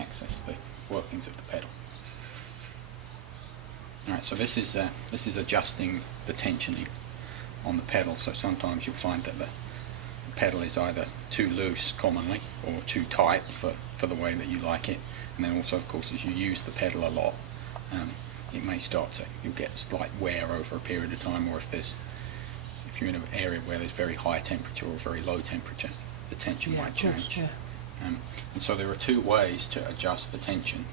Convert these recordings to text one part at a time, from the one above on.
access the workings of the pedal. Alright, so this is adjusting the tensioning on the pedal. So sometimes you'll find that the pedal is either too loose commonly or too tight for the way that you like it, and then also of course as you use the pedal a lot, it may start to, you'll get slight wear over a period of time, or if you're in an area where there's very high temperature or very low temperature, the tension might change. Yeah. And so there are two ways to adjust the tension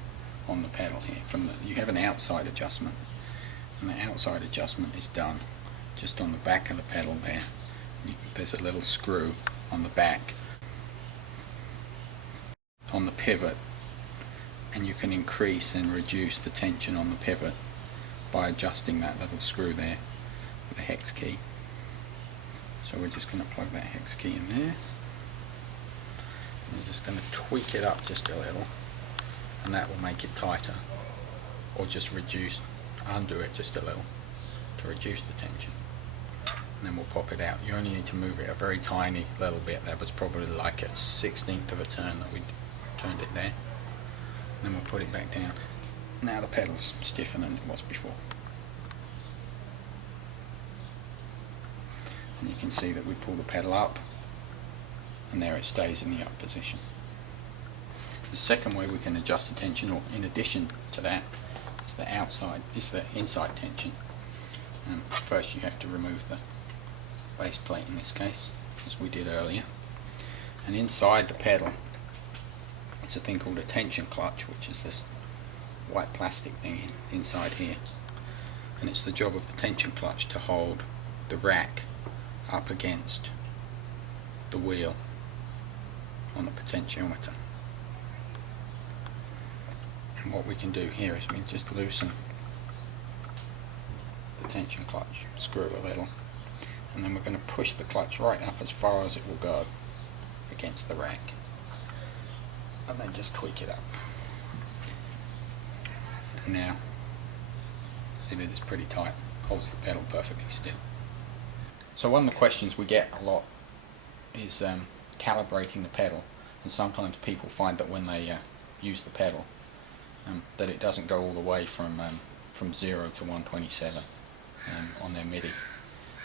on the pedal here. You have an outside adjustment, and the outside adjustment is done just on the back of the pedal there. There's a little screw on the back on the pivot, and you can increase and reduce the tension on the pivot by adjusting that little screw there with a hex key. So we're just going to plug that hex key in there. We're just going to tweak it up just a little, and that will make it tighter, or just undo it just a little to reduce the tension, and then we'll pop it out. You only need to move it a very tiny little bit. That was probably like a 1/16 of a turn that we turned it there, and then we'll put it back down. Now the pedal's stiffer than it was before, and you can see that we pull the pedal up, and there it stays in the up position. The second way we can adjust the tension, or in addition to that, is the inside tension. First you have to remove the base plate in this case, as we did earlier, and inside the pedal it's a thing called a tension clutch, which is this white plastic thing inside here, and it's the job of the tension clutch to hold the rack up against the wheel on the potentiometer. And what we can do here is we just loosen the tension clutch screw a little, and then we're going to push the clutch right up as far as it will go against the rack, and then just tweak it up. And now see that it's pretty tight, holds the pedal perfectly still. So one of the questions we get a lot is calibrating the pedal, and sometimes people find that when they use the pedal that it doesn't go all the way from 0 to 127 on their MIDI.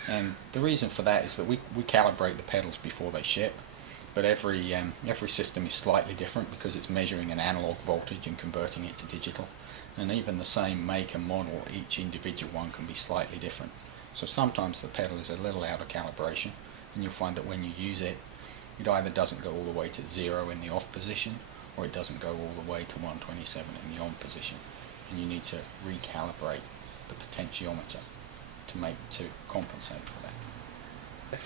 And the reason for that is that we calibrate the pedals before they ship, but every system is slightly different because it's measuring an analog voltage and converting it to digital, and even the same make and model, each individual one can be slightly different. So sometimes the pedal is a little out of calibration, and you'll find that when you use it, it either doesn't go all the way to 0 in the off position, or it doesn't go all the way to 127 in the on position, and you need to recalibrate the potentiometer to compensate for that.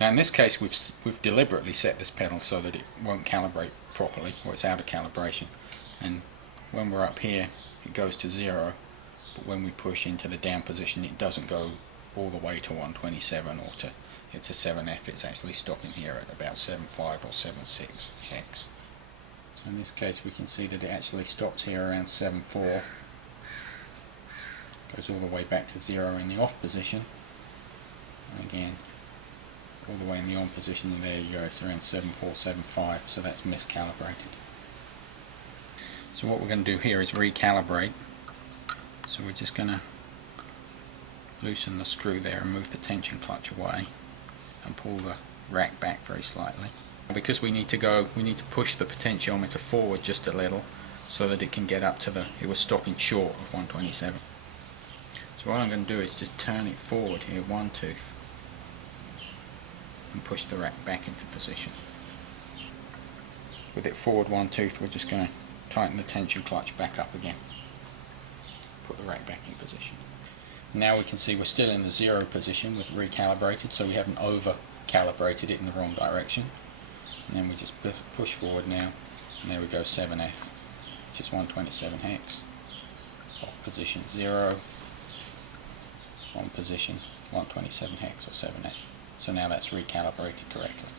Now in this case we've deliberately set this pedal so that it won't calibrate properly, or it's out of calibration, and when we're up here it goes to 0, but when we push into the down position it doesn't go all the way to 127 or to 7F. It's actually stopping here at about 7.5 or 7.6 hex. So in this case we can see that it actually stops here around 7.4, goes all the way back to 0 in the off position, and again all the way in the on position, and there you go, it's around 7.4, 7.5, so that's miscalibrated. So what we're going to do here is recalibrate. So we're just going to loosen the screw there and move the tension clutch away and pull the rack back very slightly. Because we need to push the potentiometer forward just a little so that it can get up to it was stopping short of 127. So what I'm going to do is just turn it forward here one tooth and push the rack back into position. With it forward one tooth, we're just going to tighten the tension clutch back up again. Put the rack back in position. Now we can see we're still in the 0 position with recalibrated, so we haven't over calibrated it in the wrong direction. And then we just push forward now, and there we go, 7F, which is 127 hex. Off position 0, on position 127 hex or 7F. So now that's recalibrated correctly.